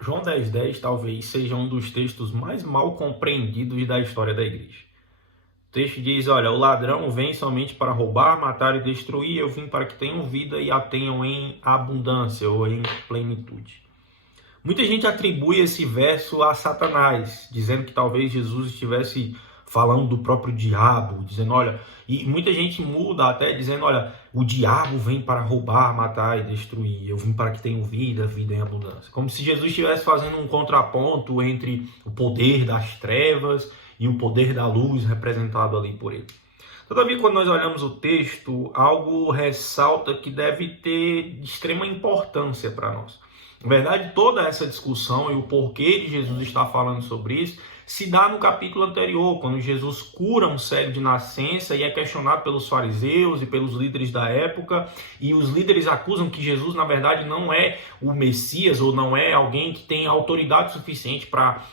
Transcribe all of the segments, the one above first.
João 10,10 talvez seja um dos textos mais mal compreendidos da história da igreja. O texto diz, olha, o ladrão vem somente para roubar, matar e destruir, eu vim para que tenham vida e a tenham em abundância ou em plenitude. Muita gente atribui esse verso a Satanás, dizendo que talvez Jesus estivesse falando do próprio diabo, dizendo, olha, e muita gente muda até dizendo, olha, o diabo vem para roubar, matar e destruir, eu vim para que tenham vida, vida em abundância. Como se Jesus estivesse fazendo um contraponto entre o poder das trevas e o poder da luz representado ali por ele. Todavia, quando nós olhamos o texto, algo ressalta que deve ter de extrema importância para nós. Na verdade, toda essa discussão e o porquê de Jesus estar falando sobre isso se dá no capítulo anterior, quando Jesus cura um cego de nascença e é questionado pelos fariseus e pelos líderes da época, e os líderes acusam que Jesus, na verdade, não é o Messias ou não é alguém que tem autoridade suficiente para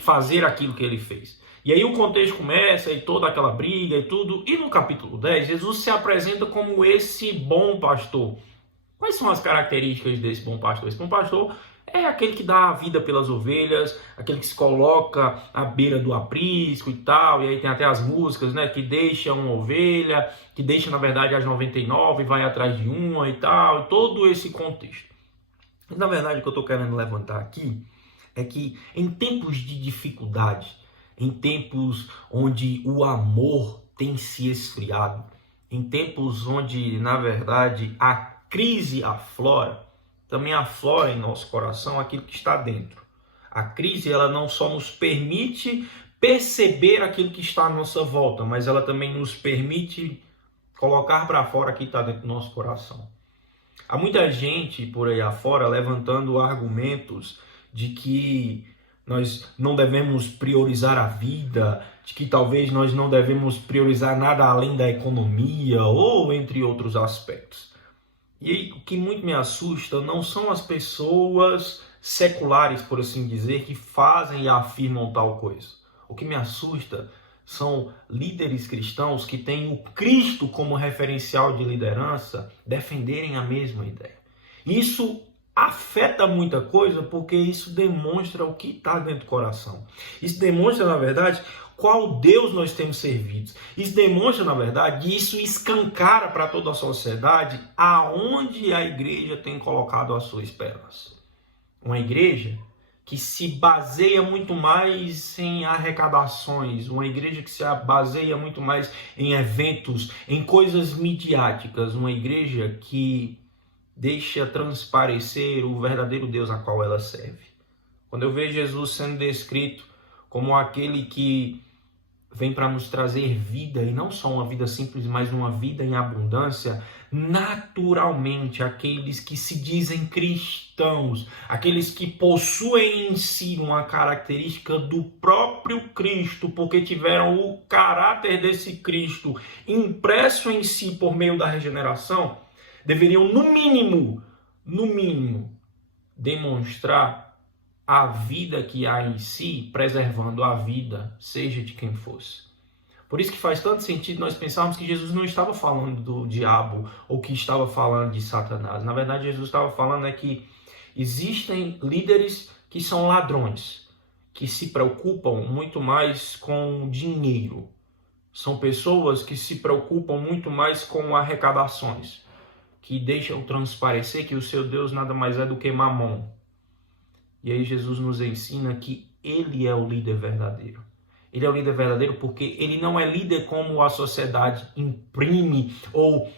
fazer aquilo que ele fez. E aí o contexto começa e toda aquela briga e tudo, e no capítulo 10, Jesus se apresenta como esse bom pastor. Quais são as características desse bom pastor? Esse bom pastor é aquele que dá a vida pelas ovelhas, aquele que se coloca à beira do aprisco e tal, e aí tem até as músicas, né, que deixa uma ovelha, que deixa na verdade as 99 e vai atrás de uma e tal, e todo esse contexto. Na verdade o que eu estou querendo levantar aqui é que em tempos de dificuldade, em tempos onde o amor tem se esfriado, em tempos onde na verdade a crise aflora, também aflora em nosso coração aquilo que está dentro. A crise, ela não só nos permite perceber aquilo que está à nossa volta, mas ela também nos permite colocar para fora aquilo que está dentro do nosso coração. Há muita gente por aí afora levantando argumentos de que nós não devemos priorizar a vida, de que talvez nós não devemos priorizar nada além da economia ou entre outros aspectos. E aí, o que muito me assusta não são as pessoas seculares, por assim dizer, que fazem e afirmam tal coisa. O que me assusta são líderes cristãos que têm o Cristo como referencial de liderança defenderem a mesma ideia. Isso afeta muita coisa porque isso demonstra o que está dentro do coração. Isso demonstra, na verdade, qual Deus nós temos servido. Isso demonstra, na verdade, e isso escancara para toda a sociedade aonde a igreja tem colocado a sua esperança. Uma igreja que se baseia muito mais em arrecadações, uma igreja que se baseia muito mais em eventos, em coisas midiáticas, uma igreja que deixa transparecer o verdadeiro Deus a qual ela serve. Quando eu vejo Jesus sendo descrito como aquele que vem para nos trazer vida, e não só uma vida simples, mas uma vida em abundância, naturalmente aqueles que se dizem cristãos, aqueles que possuem em si uma característica do próprio Cristo, porque tiveram o caráter desse Cristo impresso em si por meio da regeneração, deveriam no mínimo, demonstrar a vida que há em si, preservando a vida, seja de quem fosse. Por isso que faz tanto sentido nós pensarmos que Jesus não estava falando do diabo ou que estava falando de Satanás. Na verdade, Jesus estava falando que existem líderes que são ladrões, que se preocupam muito mais com dinheiro. São pessoas que se preocupam muito mais com arrecadações, que deixam transparecer que o seu Deus nada mais é do que Mamon. E aí Jesus nos ensina que ele é o líder verdadeiro. Ele é o líder verdadeiro porque ele não é líder como a sociedade imprime ou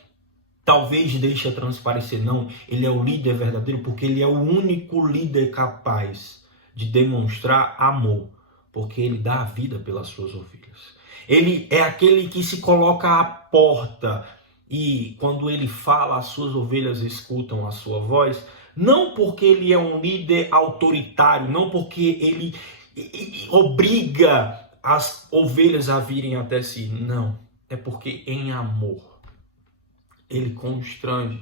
talvez deixa transparecer. Não, ele é o líder verdadeiro porque ele é o único líder capaz de demonstrar amor, porque ele dá a vida pelas suas ovelhas. Ele é aquele que se coloca à porta e quando ele fala, as suas ovelhas escutam a sua voz. Não porque ele é um líder autoritário, não porque ele obriga as ovelhas a virem até si. Não, é porque em amor ele constrange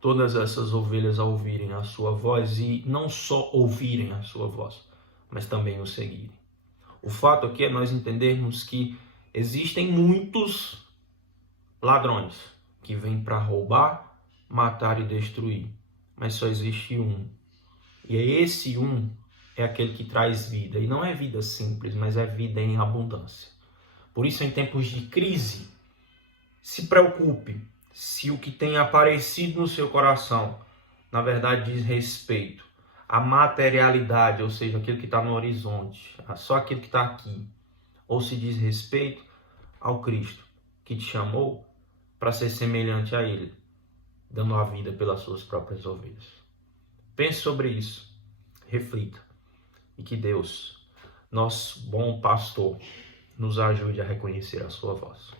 todas essas ovelhas a ouvirem a sua voz e não só ouvirem a sua voz, mas também o seguirem. O fato aqui é nós entendermos que existem muitos ladrões que vêm para roubar, matar e destruir. Mas só existe um. E esse é aquele que traz vida. E não é vida simples, mas é vida em abundância. Por isso, em tempos de crise, se preocupe se o que tem aparecido no seu coração, na verdade, diz respeito à materialidade, ou seja, aquilo que está no horizonte, só aquilo que está aqui, ou se diz respeito ao Cristo que te chamou para ser semelhante a Ele, dando a vida pelas suas próprias ovelhas. Pense sobre isso, reflita, e que Deus, nosso bom pastor, nos ajude a reconhecer a sua voz.